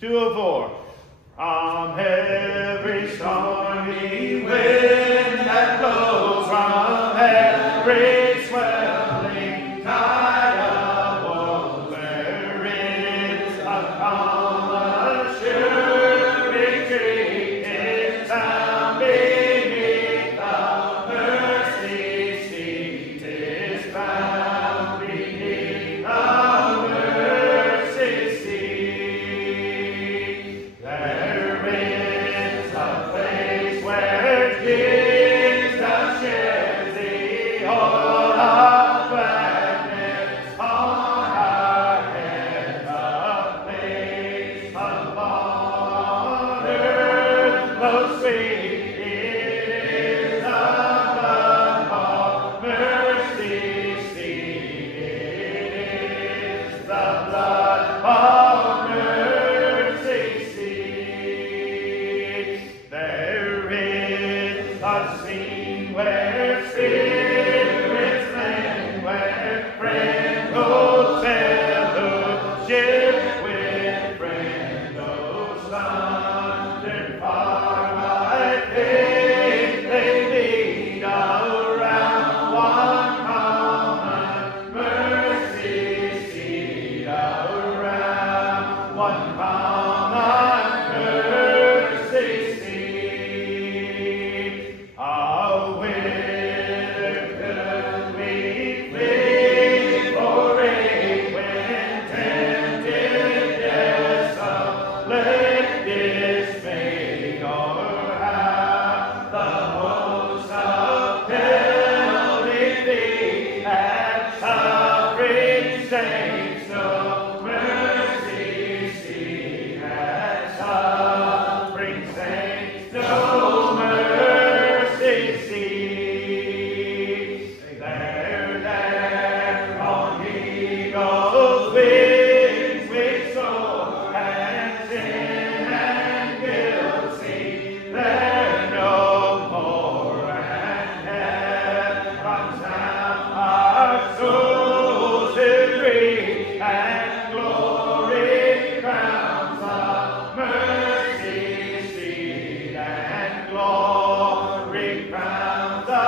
204. On every stormy wind that blows from every swelling tide of woe, there is a calm, assured retreat is found beneath the mercy seat, is found beneath the mercy seat. There is a place where Jesus shares the oil of gladness on our head, a place upon earth most sweet. It is above mercy seat. It is the blood of mercy seat. There is a scene where spirits lend, where friend holds fellowship with friend, though sundered far by faith, they lead around one common mercy seat, around one common mercy seat. Ah, whither could we flee for aid when tempted, desolate, dismayed, or have the hosts of penalty flee at suffering saints, no mercy seat, at suffering saints, no mercy seat. There on eagle's wings we soar, and sin and guilt seem there no more, and heaven sound our souls to breathe, and glory crowns the mercy seat, and glory crowns the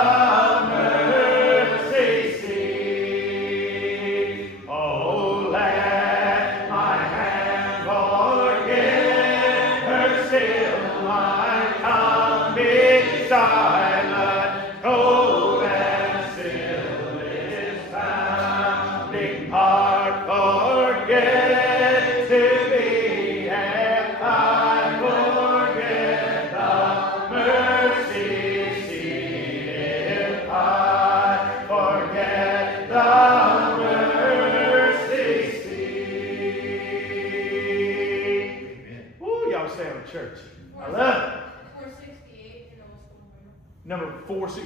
mercy seat. Oh, let my hand forget her still, my tongue be silent, cold and still is pounding heart forget to be, and I forget the mercy seat, if I forget the mercy seat. Amen. Woo, y'all stay out of church. I love it. 468, you know what's going on. Number 468.